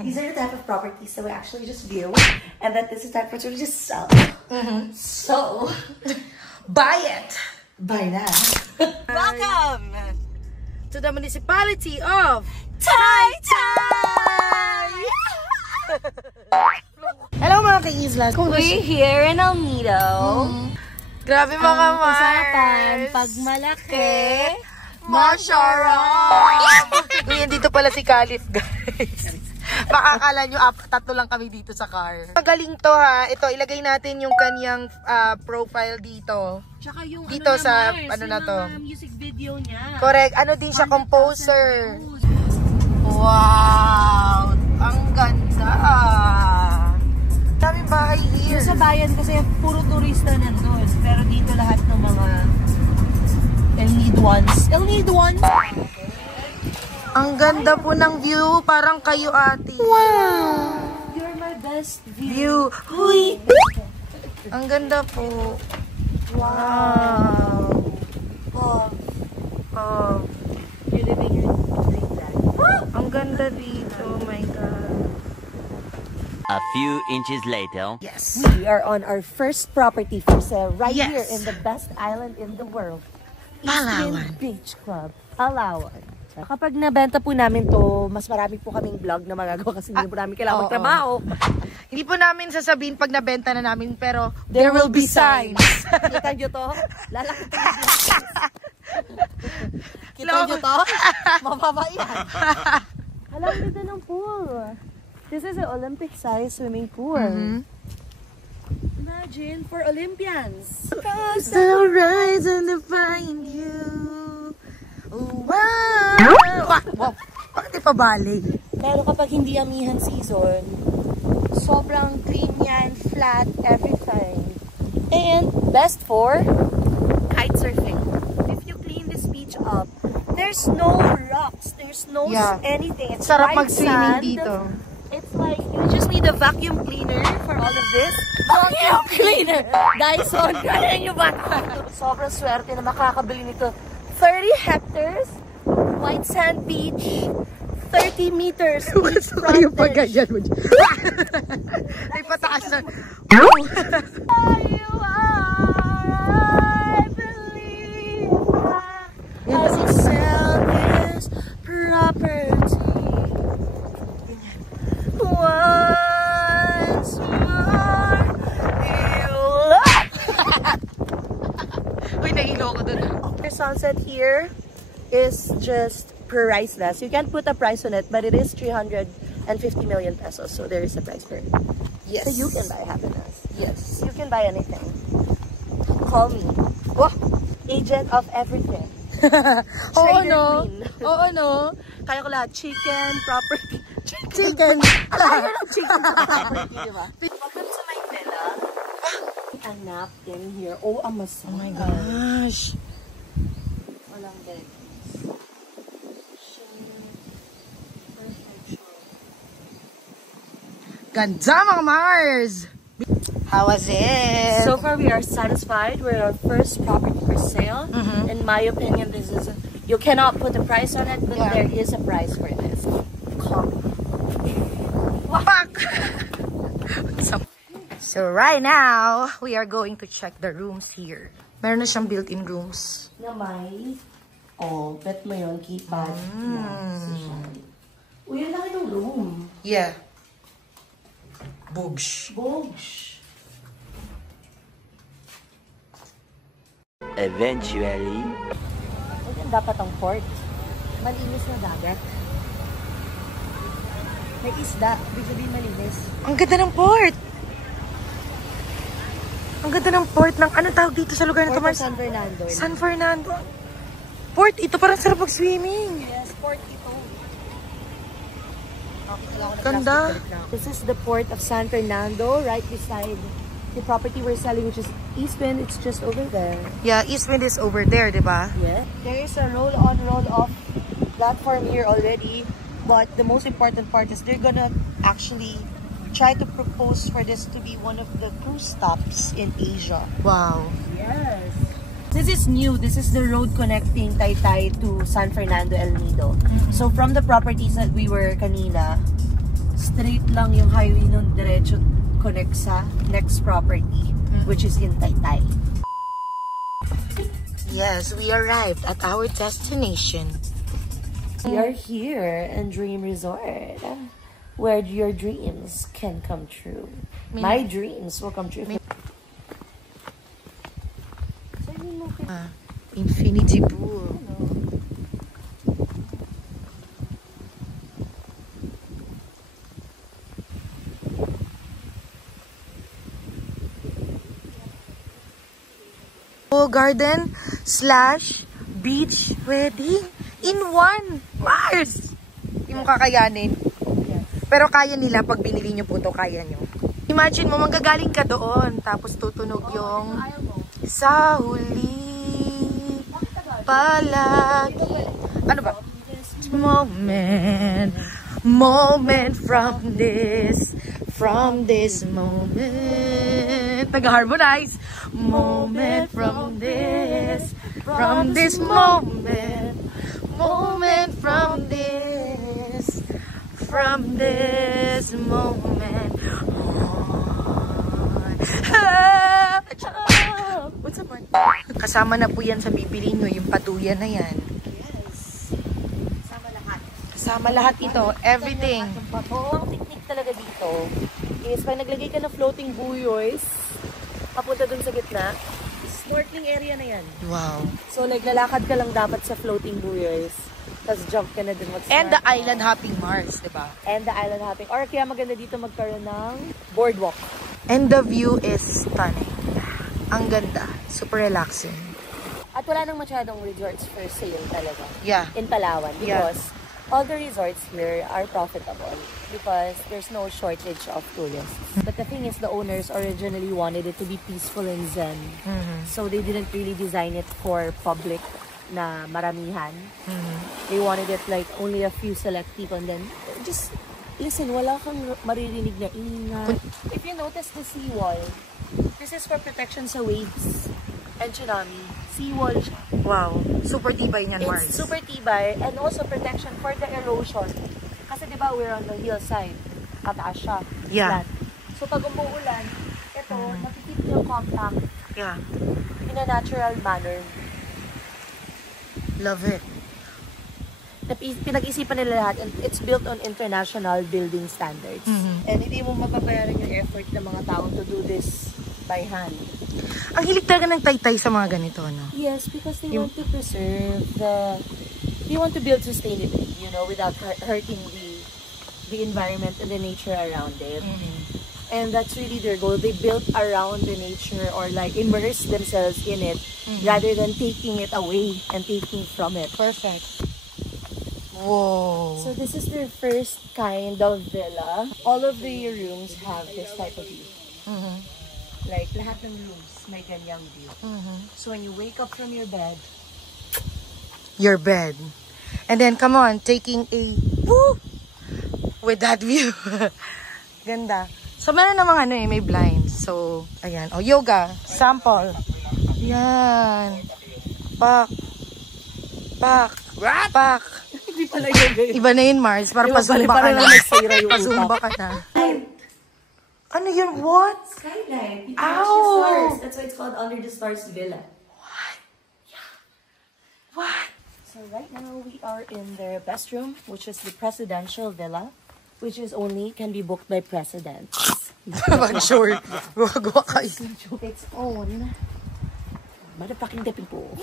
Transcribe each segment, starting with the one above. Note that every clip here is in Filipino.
These are the type of properties that we actually just view, and that this is the type of property we just sell. So, buy it! Buy that. Welcome to the municipality of Taytay! Hello mga ka-Islas! We're here in Almedo. Grabe mga Usapan, Mars! pag malaki, Masharap! Uy, dito pala si Caliph, guys. Makakala nyo, tatlo lang kami dito sa car. Ang galing to ha. Ito, ilagay natin yung kanyang profile dito. Tsaka yung dito ano sa, Mars, ano na to. music video niya. Correct. Ano din siya, composer. Wow! Ang ganda! Daming bahay here. Sa bayan kasi puro turista nandun. Pero dito lahat ng mga El Need Ones. Ang ganda po ng view. Parang kayo, ate. Wow! You're my best view. Huy! Ang ganda po. Wow! Oh. You're living your dream life. Ang ganda dito. Oh my God. A few inches later. Yes. We are on our first property for sale right Yes. here in the best island in the world. Palawan. Eastern Beach Club, Palawan. Kapag nabenta po namin to, mas marami po kaming vlog na magagawa kasi hindi po namin kailangan magtrabaho. Hindi po namin sasabihin pag nabenta na namin, pero there will be signs. Kita nyo to? Lalaki to yung business. Kita nyo to? Mababa yan. Alam, ganda ng pool. This is an Olympic-sized swimming pool. Imagine, for Olympians. Sunrise and to find you. Wow! Wow! Bakit di pa bali? Pero kapag hindi amihan season, sobrang clean yan, flat, everything. And best for kite surfing. If you clean this beach up, there's no rocks, there's no anything. It's Sarap white mag-swimming sand. dito. It's like, you just need a vacuum cleaner for all of this. Vacuum cleaner! Dyson, kaya nyo ba? Sobrang swerte na makakabili nito. 30 hectares, white sand beach, 30 meters beach Yung pag frontage. ganyan mo dyan. Ay, pataas na. I believe as you sell this property once more, you'll Uy, nahilo ko dun. Your sunset here is just priceless. You can't put a price on it, but it is 350 million pesos. So there is a price for it. Yes. So you can buy happiness. Yes. You can buy anything. Call me. Wah! Agent of everything. Oo, Trader no? queen. Oo, no? Kaya ko lahat. Chicken, property. Chicken. Kaya ng chicken sa property, di ba? Welcome to my villa. A nap in here. Oh, a massage. Oh my gosh. Walang bed. Ganda mga Mars! How was it? So far, we are satisfied with our first property for sale. In my opinion, this is you cannot put a price on it, but there is a price for this. Fuck! So right now, we are going to check the rooms here. Meron na siyang built-in rooms. Na may, bet mo yun, keypad. Uy, ang laki ng room. Yeah. Boogs. Bogs. Eventually. Ang dapat ang port. Malinis na dagat. May isda. Ibig sabihin malinis. Ang ganda ng port! Ang ganda ng port ng, ano tawag dito sa lugar na ito, Port of Mars? San Fernando. San Fernando. Port, ito parang sarap mag-swimming. Yes, port ito. Ganda. This is the port of San Fernando, right beside the property we're selling, which is Eastwind. It's just over there. Yeah, Eastwind is over there, di ba? Yeah. There is a roll-on, roll-off platform here already, but the most important part is they're gonna actually try to propose for this to be one of the cruise stops in Asia. Wow. Yes. This is new. This is the road connecting Taytay to San Fernando El Nido. So from the properties that we were kanina, straight lang yung highway nun, diretso connect sa next property, which is in Taytay. Yes, we arrived at our destination. We are here in Dream Resort, where your dreams can come true. My dreams will come true. Infinity pool. Garden / beach wedding in one. Mars! Hindi mo kakayanin. Pero kaya nila pag binili nyo po to, kaya nyo. Imagine mo, manggagaling ka doon, tapos tutunog yung sa huli palagi. Ano ba? Moment from this moment. Nag-harmonize. Moment from this moment from this moment on. What's up, man? Kasama na po yan sa bibili nyo, yung patuyan na yan. Yes. Kasama lahat. Kasama lahat ito, everything. Ang technique talaga dito is pag naglagay ka ng floating buoys, papunta dun sa gitna, snorkeling area na yan. Wow. So, naglalakad ka lang dapat sa floating buoys, tapos jump ka na dun mag-snorkel. And the island hopping Mars, diba? And the island hopping. Or kaya maganda dito magkaroon ng boardwalk. And the view is stunning. Ang ganda. Super relaxing. At wala nang masyadong resorts for sale talaga. Yeah. In Palawan. Yeah. Because all the resorts here are profitable. Because there's no shortage of tourists. But the thing is, the owners originally wanted it to be peaceful and zen. So they didn't really design it for public na maramihan. They wanted it like only a few select people, and then just listen, wala kang maririnig na ingay. If you notice the seawall, this is for protection sa waves and tsunami. Seawall siya. Wow. Super tibay niyan, Mars. It's super tibay and also protection for the erosion. Kasi diba we're on the hillside. Kataas siya. Yeah. Flat. So pag umuulan, ito, nakikip yung compact Yeah. in a natural manner. Love it. Pinag-isipan nila lahat, and it's built on international building standards. And hindi mo mapapayaran yung effort ng mga taong to do this by hand. Ang hilig talaga ng Taytay sa mga ganito, no? Yes, because they want to preserve they want to build sustainably, you know, without hurting the environment and the nature around it. And that's really their goal. They built around the nature, or like immerse themselves in it, rather than taking it away and taking from it. Perfect. Whoa. So this is their first kind of villa. All of the rooms have this type of view. Like, lahat ng rooms may ganyang view. So when you wake up from your bed, and then come on, taking a woo with that view. Ganda. So meron namang ano may blinds. So ayan, yoga sample. Yan. Pak. Iba na yun, Mars, para pasumba ka na. Pasumba ka na. Ano yun? What? skylight. You Ow! can watch the stars. That's why it's called Under the Stars Villa. What? Yeah. What? So right now we are in their best room, which is the presidential villa, which is only can be booked by presidents. Sure. Gumagawa kayo. Its own motherfucking the people.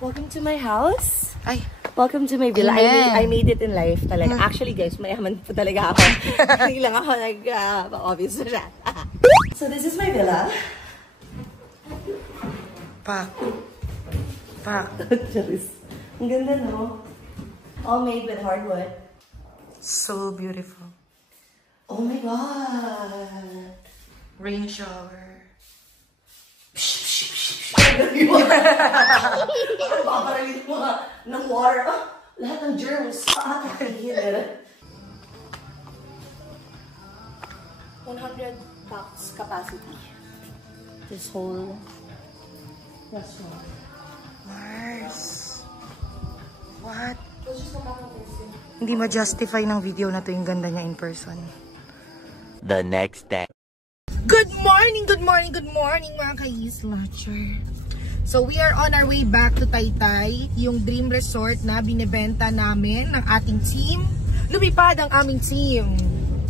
Welcome to my house. Ay. Welcome to my villa. Amen. I made it in life talaga. Actually guys, mayaman po talaga ako. Hindi lang ako obvious na siya. So this is my villa. Pak. Ang ganda, no? All made with hardwood. So beautiful. Oh my god. Rain shower. Babaralin mo ng water. Lahat ng germs. 100 box capacity. This whole restaurant. Mars. What? Hindi ma-justify ng video na to yung ganda niya in person. The next day. Good morning mga ka-Islacher. So we are on our way back to Taytay, yung dream resort na binebenta namin ng ating team. Lumipad ang aming team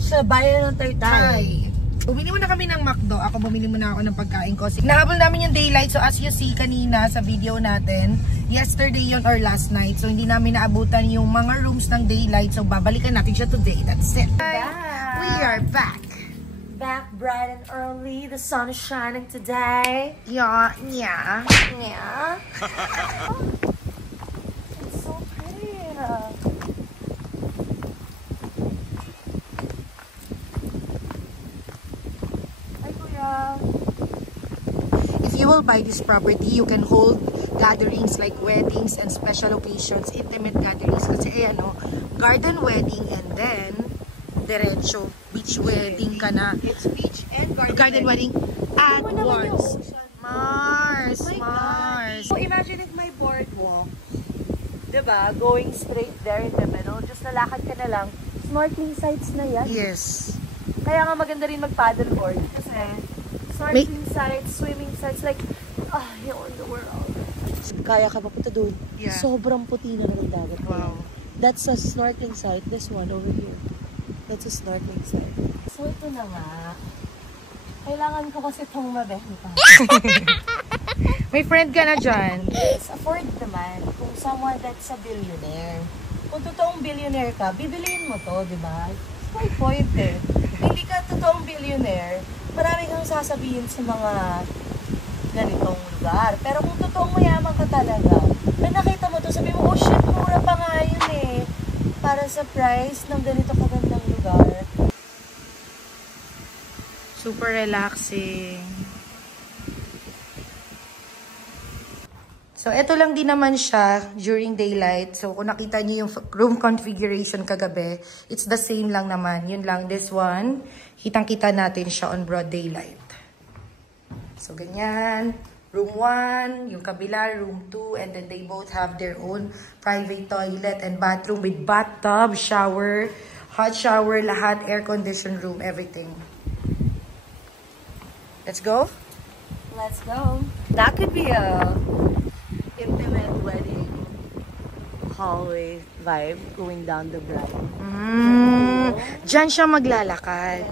Sa bayan ng Taytay. Bumili muna kami ng McDo. Ako bumili muna ako ng pagkain ko. Nahabol namin yung daylight. So as you see kanina sa video natin, yesterday yun or last night. So hindi namin naabutan yung mga rooms ng daylight. So babalikan natin siya today. That's it. We are back. Back bright and early. The sun is shining today. Yeah. Yeah. It's so pretty. If you will buy this property, you can hold gatherings like weddings and special occasions, intimate gatherings. Kasi garden wedding and then diretso beach wedding ka na. It's beach and Garden wedding at once. Mars. So imagine if my boardwalk, diba, going straight there in the middle, just nalakad ka na lang, snorkeling sites na yan. Yes. Kaya nga maganda rin mag-paddleboard kasi snorkeling sites, swimming sites, like, you're in the world. Kaya ka papunta doon. Yeah. Sobrang puti na ng dagat. Wow. That's a snorkeling site. This one over here. That's a snorkeling site. So ito na nga. Kailangan ko kasi itong mabenta. May friend ka na dyan. Yes, afford naman kung someone that's a billionaire. Kung totoong billionaire ka, bibiliin mo to, di ba? It's my point eh. Hindi ka totoong billionaire, marami kang sasabihin sa mga ganitong lugar. Pero kung totoong mayaman ka talaga, may nakita mo to, sabi mo, oh shit, mura pa nga yun eh. Para sa price ng ganito kagandang lugar. Super relaxing. So, ito lang din naman siya during daylight. So, kung nakita niyo yung room configuration kagabi, it's the same lang naman. Yun lang, this one, kitang-kita natin siya on broad daylight. So, ganyan. Room 1, yung kabila, room 2, and then they both have their own private toilet and bathroom with bathtub, shower, hot shower, lahat, air-conditioned room, everything. Let's go? Let's go. That could be a intimate wedding hallway vibe going down the bride. Diyan siya maglalakad.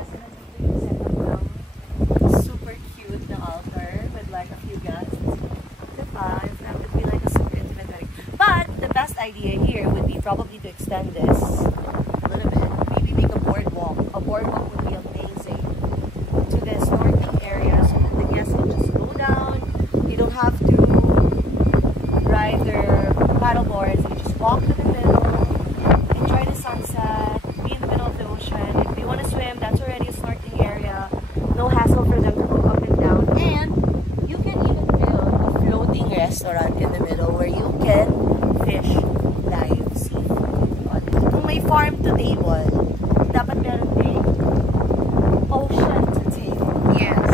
Super cute na altar with like a few guests. That would be like a super intimate wedding. But the best idea here would be probably to extend this a little bit. Maybe make a boardwalk. A boardwalk would be amazing to this snorkeling area so that the guests can just go down. You don't have to ride their paddleboards. You just walk to the middle, enjoy the sunset, be in the middle of the ocean. If they want to swim, that's already a snorkeling area. No hassle for them to go up and down. And you can even build a floating restaurant in the middle where you can fish live seafood. Kung may farm to table, dapat meron din ocean to table. Yes.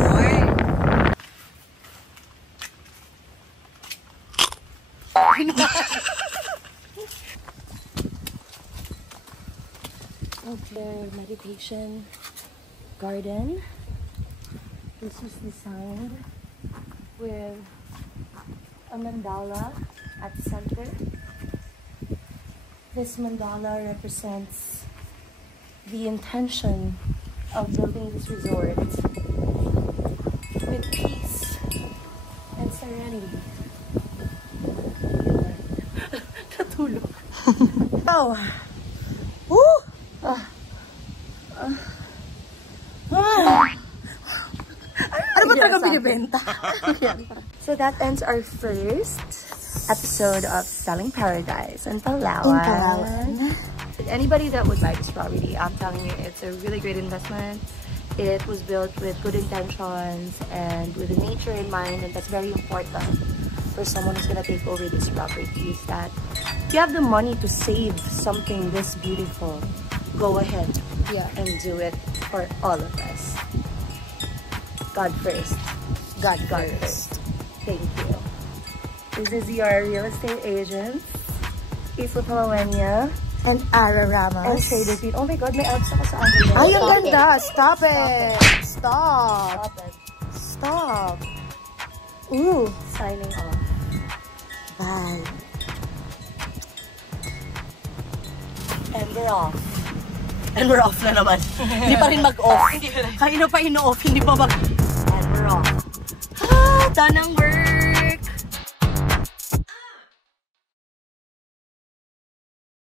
Their meditation garden. This is designed with a mandala at the center. This mandala represents the intention of building this resort with peace and serenity. Natulog. Oh. Woo! Ano ba talaga binibenta? So that ends our first episode of Selling Paradise in Palawan. Anybody that would buy this property, I'm telling you, it's a really great investment. It was built with good intentions and with the nature in mind, and that's very important for someone who's going to take over this property, is that if you have the money to save something this beautiful, go ahead and do it for all of us. God first. God first. Thank you. This is your real estate agent, Ace Palawenya, And Ara and Ramos. Shaded Feet. Oh my God, may abs ako sa angle. Ay, ang ganda. Stop it. Stop. Stop it. Stop. Ooh. Signing off. Bye. And we're off. And we're off na naman. Hindi pa rin mag-off. Kanina pa ino-off, hindi pa mag... And we're off. Done ang work.